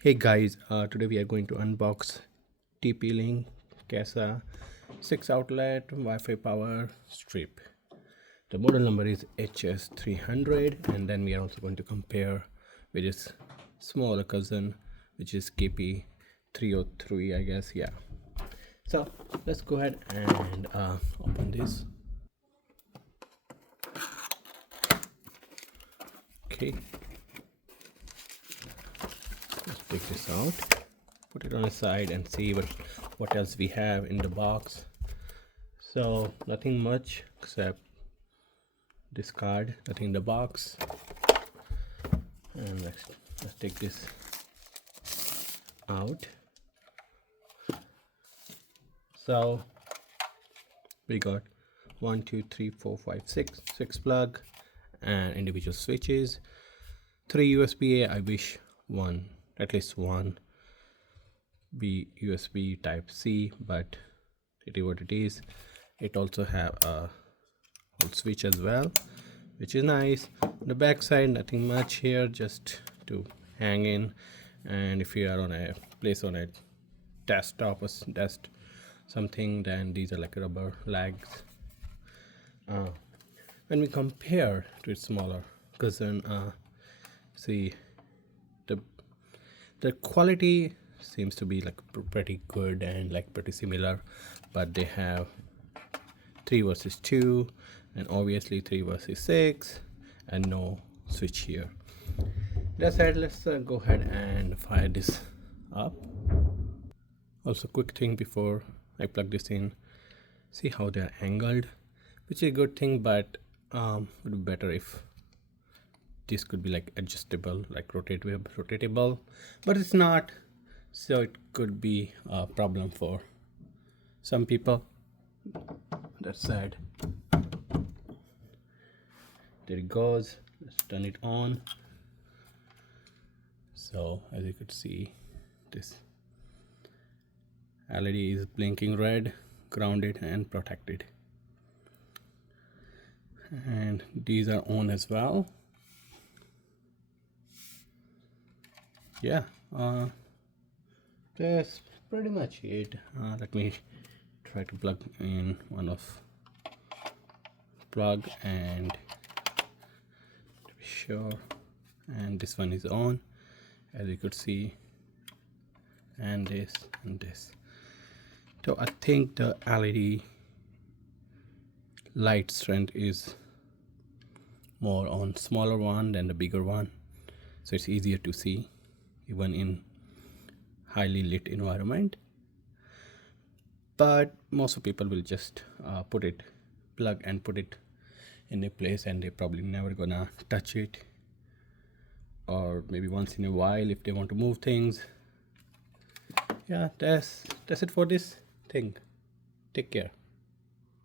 Hey guys, today we are going to unbox TP-Link Kasa 6 outlet Wi-Fi power strip. The model number is HS300, and then we are also going to compare with its smaller cousin, which is KP303, I guess. Yeah. So let's go ahead and open this. Okay. Let's take this out, put it on the side and see what else we have in the box. So nothing much except this card, nothing in the box. And let's take this out. So we got 1 2 3 4 5 6 plug and individual switches, 3 USB-A. I wish at least one be USB type C, but it is what it is. It also have a switch as well, which is nice. On the back side, nothing much here, just to hang in. And if you are on a desktop or something, then these are like rubber legs. When we compare to its smaller cousin, see the quality seems to be like pretty good and like pretty similar, but they have 3 versus 2 and obviously 3 versus 6 and no switch here. That said, let's go ahead and fire this up. Also, quick thing before I plug this in, see how they are angled, which is a good thing, but it would be better if this could be like adjustable, like rotatable, but it's not, so it could be a problem for some people. That's sad. There it goes. Let's turn it on. So as you could see, this LED is blinking red, grounded and protected, and these are on as well. Yeah, that's pretty much it. Let me try to plug in one of plug and to be sure, and this one is on, as you could see, and this and this. So I think the LED light strength is more on smaller one than the bigger one, so it's easier to see even in highly lit environment. But most of people will just plug and put it in a place, and they probably never gonna touch it, or maybe once in a while if they want to move things. Yeah, that's it for this thing. Take care.